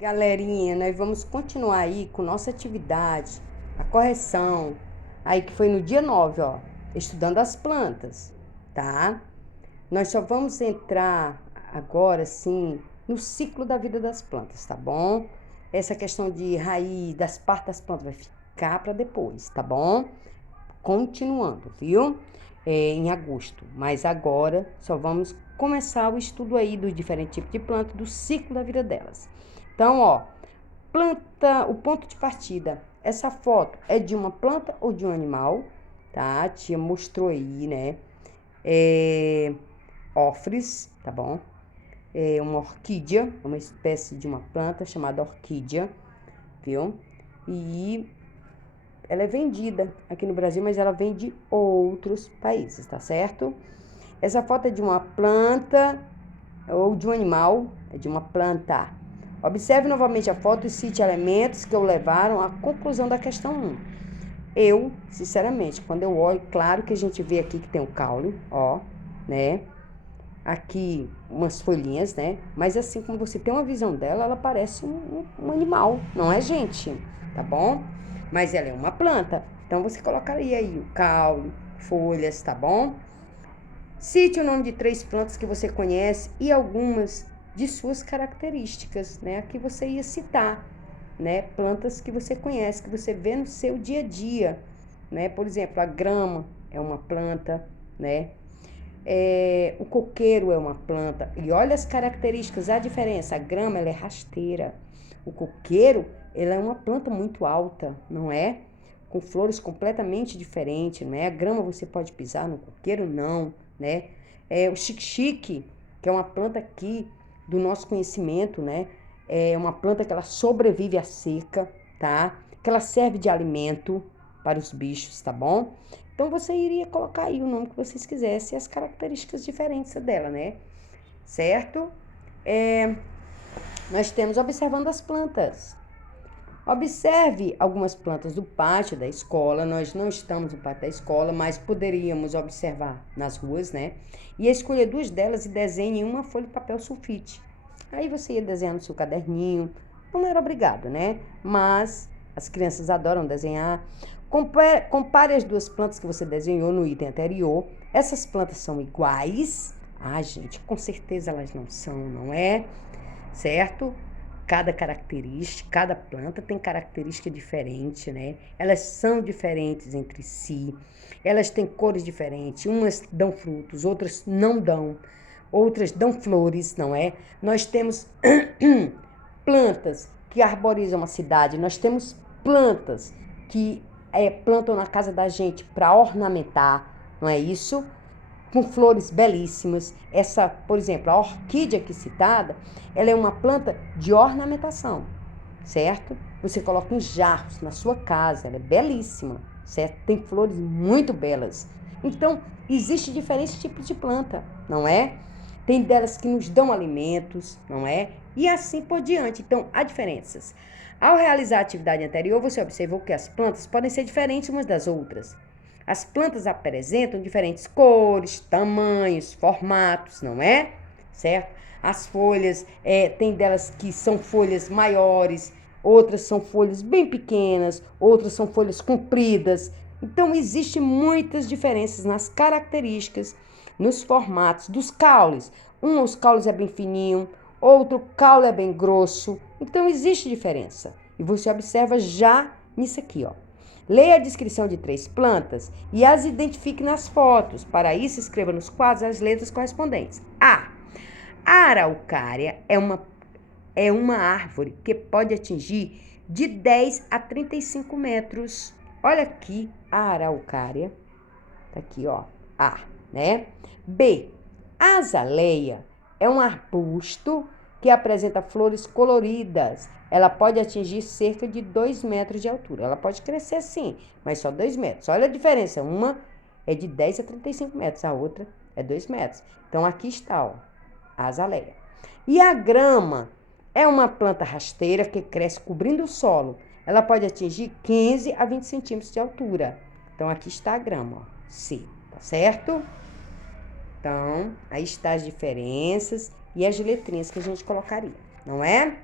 Galerinha, nós vamos continuar aí com nossa atividade, a correção, aí que foi no dia 9, ó, estudando as plantas, tá? Nós só vamos entrar agora, sim, no ciclo da vida das plantas, tá bom? Essa questão de raiz, das partes das plantas vai ficar para depois, tá bom? Continuando, viu? Em agosto. Mas agora só vamos começar o estudo aí dos diferentes tipos de planta, do ciclo da vida delas. Então, ó, planta, o ponto de partida. Essa foto é de uma planta ou de um animal, tá? A tia mostrou aí, né? Ófris, tá bom? É uma orquídea, uma espécie de uma planta chamada orquídea, viu? E ela é vendida aqui no Brasil, mas ela vem de outros países, tá certo? Essa foto é de uma planta ou de um animal, é de uma planta. Observe novamente a foto e cite elementos que o levaram à conclusão da questão 1. Eu, sinceramente, quando eu olho, claro que a gente vê aqui que tem o caule, ó, né? Aqui umas folhinhas, né? Mas assim como você tem uma visão dela, ela parece um animal, não é, gente? Tá bom? Mas ela é uma planta. Então você colocaria aí o caule, folhas, tá bom? Cite o nome de 3 plantas que você conhece e algumas de suas características, né? Aqui você ia citar, né? Plantas que você conhece, que você vê no seu dia a dia, né? Por exemplo, a grama é uma planta, né? O coqueiro é uma planta. E olha as características, a diferença. A grama, ela é rasteira. O coqueiro, ela é uma planta muito alta, não é? Com flores completamente diferentes, não é? A grama você pode pisar, no coqueiro não, né? O xique-xique, que é uma planta aqui do nosso conhecimento, né? É uma planta que ela sobrevive à seca, tá? Que ela serve de alimento para os bichos, tá bom? Então você iria colocar aí o nome que vocês quisessem e as características diferentes dela, né? Certo? Nós temos observando as plantas. Observe algumas plantas do pátio da escola. Nós não estamos no pátio da escola, mas poderíamos observar nas ruas, né? E escolher 2 delas e desenhe em uma folha de papel sulfite. Aí você ia desenhar no seu caderninho. Não era obrigado, né? Mas as crianças adoram desenhar. Compare as 2 plantas que você desenhou no item anterior. Essas plantas são iguais? Ah, gente, com certeza elas não são, não é? Certo? Cada planta tem característica diferente, né? Elas são diferentes entre si, elas têm cores diferentes, umas dão frutos, outras não dão, outras dão flores, não é? Nós temos plantas que arborizam a cidade, nós temos plantas que plantam na casa da gente para ornamentar, não é isso? Com flores belíssimas. Essa, por exemplo, a orquídea aqui citada, ela é uma planta de ornamentação, certo? Você coloca em jarros na sua casa, ela é belíssima, certo? Tem flores muito belas. Então, existe diferentes tipos de planta, não é? Tem delas que nos dão alimentos, não é? E assim por diante. Então, há diferenças. Ao realizar a atividade anterior, você observou que as plantas podem ser diferentes umas das outras. As plantas apresentam diferentes cores, tamanhos, formatos, não é? Certo? As folhas, tem delas que são folhas maiores, outras são folhas bem pequenas, outras são folhas compridas. Então, existem muitas diferenças nas características, nos formatos dos caules. Os caules é bem fininho, outro caule é bem grosso. Então, existe diferença. E você observa já nisso aqui, ó. Leia a descrição de 3 plantas e as identifique nas fotos. Para isso, escreva nos quadros as letras correspondentes. A araucária é uma árvore que pode atingir de 10 a 35 metros. Olha aqui a araucária. Tá aqui, ó. A, né? B. A azaleia é um arbusto que apresenta flores coloridas. Ela pode atingir cerca de 2 metros de altura. Ela pode crescer sim, mas só 2 metros. Olha a diferença. Uma é de 10 a 35 metros, a outra é 2 metros. Então, aqui está, ó, a azaleia. E a grama é uma planta rasteira que cresce cobrindo o solo. Ela pode atingir 15 a 20 centímetros de altura. Então, aqui está a grama, ó, C, tá certo? Então, aí está as diferenças e as letrinhas que a gente colocaria, não é?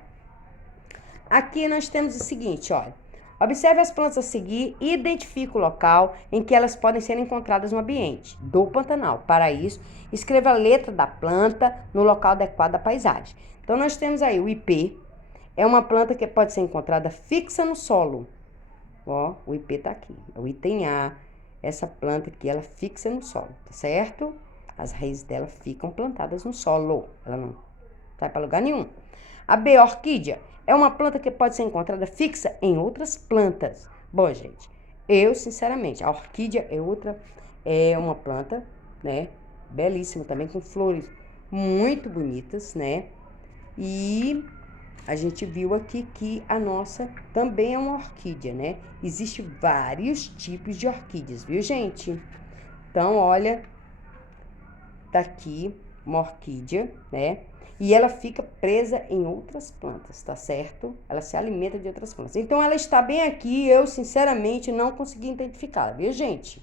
Aqui nós temos o seguinte, olha. Observe as plantas a seguir e identifique o local em que elas podem ser encontradas no ambiente do Pantanal. Para isso, escreva a letra da planta no local adequado da paisagem. Então, nós temos aí o ipê, é uma planta que pode ser encontrada fixa no solo. Ó, o ipê tá aqui, é o item A, essa planta aqui, ela fixa no solo, tá certo? As raízes dela ficam plantadas no solo, ela não vai para lugar nenhum. A B, orquídea, é uma planta que pode ser encontrada fixa em outras plantas. Bom, gente, eu, sinceramente, a orquídea é uma planta, né, belíssima também, com flores muito bonitas, né, e a gente viu aqui que a nossa também é uma orquídea, né, existem vários tipos de orquídeas, viu, gente? Então, olha, tá aqui uma orquídea, né, e ela fica presa em outras plantas, tá certo? Ela se alimenta de outras plantas. Então, ela está bem aqui, eu, sinceramente, não consegui identificá-la, viu, gente?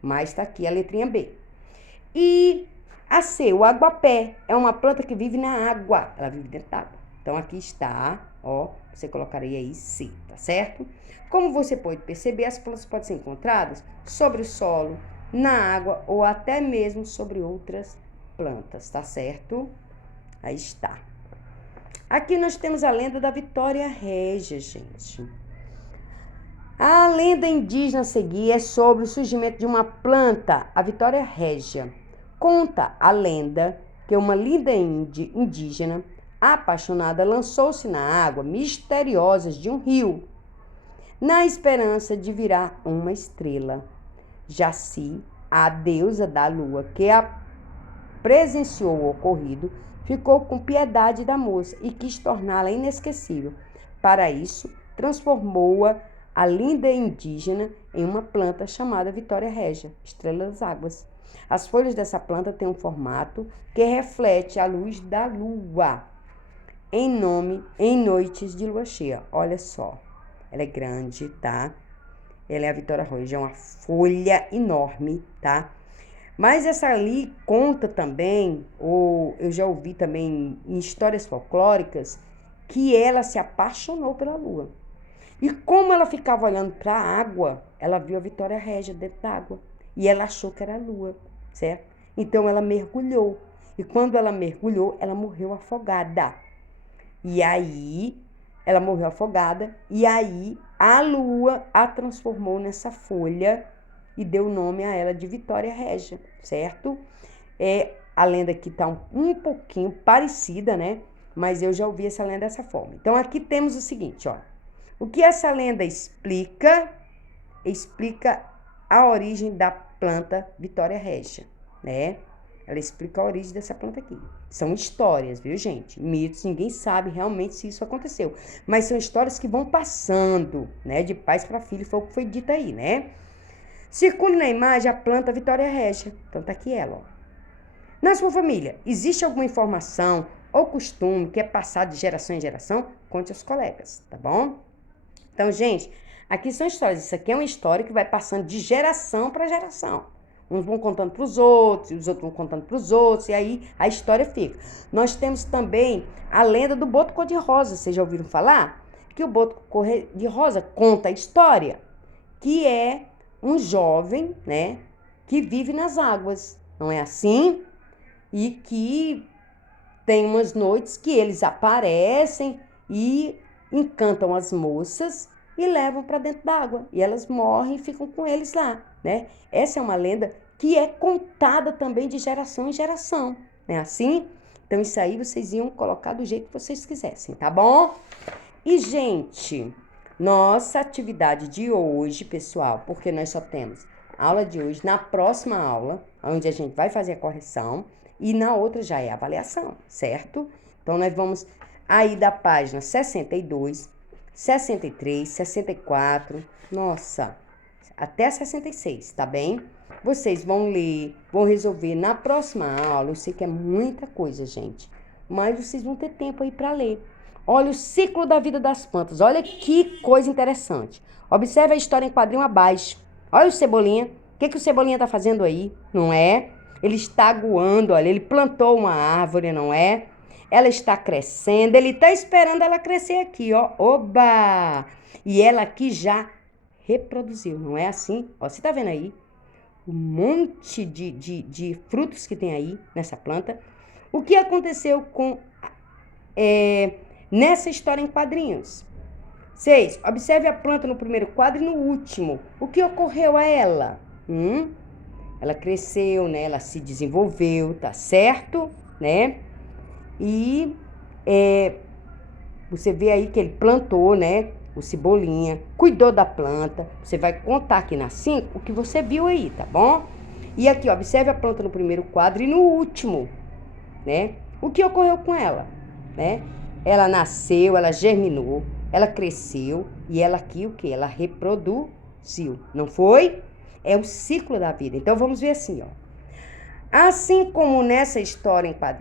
Mas tá aqui a letrinha B. E a C, o aguapé, é uma planta que vive na água, ela vive dentro d'água. Então, aqui está, ó, você colocaria aí C, tá certo? Como você pode perceber, as plantas podem ser encontradas sobre o solo, na água ou até mesmo sobre outras plantas, tá certo? Aí está. Aqui nós temos a lenda da Vitória Régia, gente. A lenda indígena a seguir é sobre o surgimento de uma planta, a Vitória Régia. Conta a lenda que uma linda indígena apaixonada lançou-se na água misteriosas de um rio, na esperança de virar uma estrela. Jaci, a deusa da lua que presenciou o ocorrido, ficou com piedade da moça e quis torná-la inesquecível. Para isso, transformou-a, a linda indígena, em uma planta chamada Vitória Régia, estrela das águas. As folhas dessa planta têm um formato que reflete a luz da lua em noites de lua cheia. Olha só, ela é grande, tá? Ela é a Vitória Régia, é uma folha enorme, tá? Mas essa ali conta também, ou eu já ouvi também em histórias folclóricas, que ela se apaixonou pela lua. E como ela ficava olhando para a água, ela viu a Vitória Régia dentro da água. E ela achou que era a lua, certo? Então ela mergulhou. E quando ela mergulhou, ela morreu afogada. E aí, ela morreu afogada. E aí, a lua a transformou nessa folha e deu nome a ela de Vitória Régia, certo? A lenda aqui tá um pouquinho parecida, né? Mas eu já ouvi essa lenda dessa forma. Então, aqui temos o seguinte, ó. O que essa lenda explica? Explica a origem da planta Vitória Régia, né? Ela explica a origem dessa planta aqui. São histórias, viu, gente? Mitos, ninguém sabe realmente se isso aconteceu. Mas são histórias que vão passando, né? De pais para filho, foi o que foi dito aí, né? Circule na imagem a planta Vitória Régia. Então, tá aqui ela, ó. Na sua família, existe alguma informação ou costume que é passado de geração em geração? Conte aos colegas, tá bom? Então, gente, aqui são histórias. Isso aqui é uma história que vai passando de geração para geração. Uns vão contando para os outros, os outros vão contando para os outros, e aí a história fica. Nós temos também a lenda do boto cor-de-rosa. Vocês já ouviram falar? Que o boto cor-de-rosa conta a história, que é um jovem, né, que vive nas águas. Não é assim? E que tem umas noites que eles aparecem e encantam as moças e levam para dentro d'água. E elas morrem e ficam com eles lá, né? Essa é uma lenda que é contada também de geração em geração, né? Assim? Então, isso aí vocês iam colocar do jeito que vocês quisessem, tá bom? E, gente, nossa atividade de hoje, pessoal, porque nós só temos aula de hoje, na próxima aula, onde a gente vai fazer a correção, e na outra já é a avaliação, certo? Então, nós vamos aí da página 62, 63, 64, nossa, até 66, tá bem? Vocês vão ler, vão resolver na próxima aula. Eu sei que é muita coisa, gente, mas vocês vão ter tempo aí para ler. Olha o ciclo da vida das plantas, olha que coisa interessante. Observe a história em quadrinho abaixo. Olha o Cebolinha, o que o Cebolinha tá fazendo aí, não é? Ele está aguando, olha, ele plantou uma árvore, não é? ela está crescendo, ele está esperando ela crescer aqui, ó. Oba! E ela aqui já reproduziu, não é assim? Ó, você tá vendo aí? Um monte de frutos que tem aí nessa planta. O que aconteceu com nessa história em quadrinhos? 6. Observe a planta no primeiro quadro e no último. O que ocorreu a ela? Ela cresceu, né? Ela se desenvolveu, tá certo? Né? E você vê aí que ele plantou, né? O Cebolinha, cuidou da planta. Você vai contar aqui na 5 o que você viu aí, tá bom? E aqui, observe a planta no primeiro quadro e no último, né? O que ocorreu com ela, né? Ela nasceu, ela germinou, ela cresceu e ela aqui o que? Ela reproduziu, não foi? É o ciclo da vida. Então vamos ver assim, ó. Assim como nessa história em quadrinhos,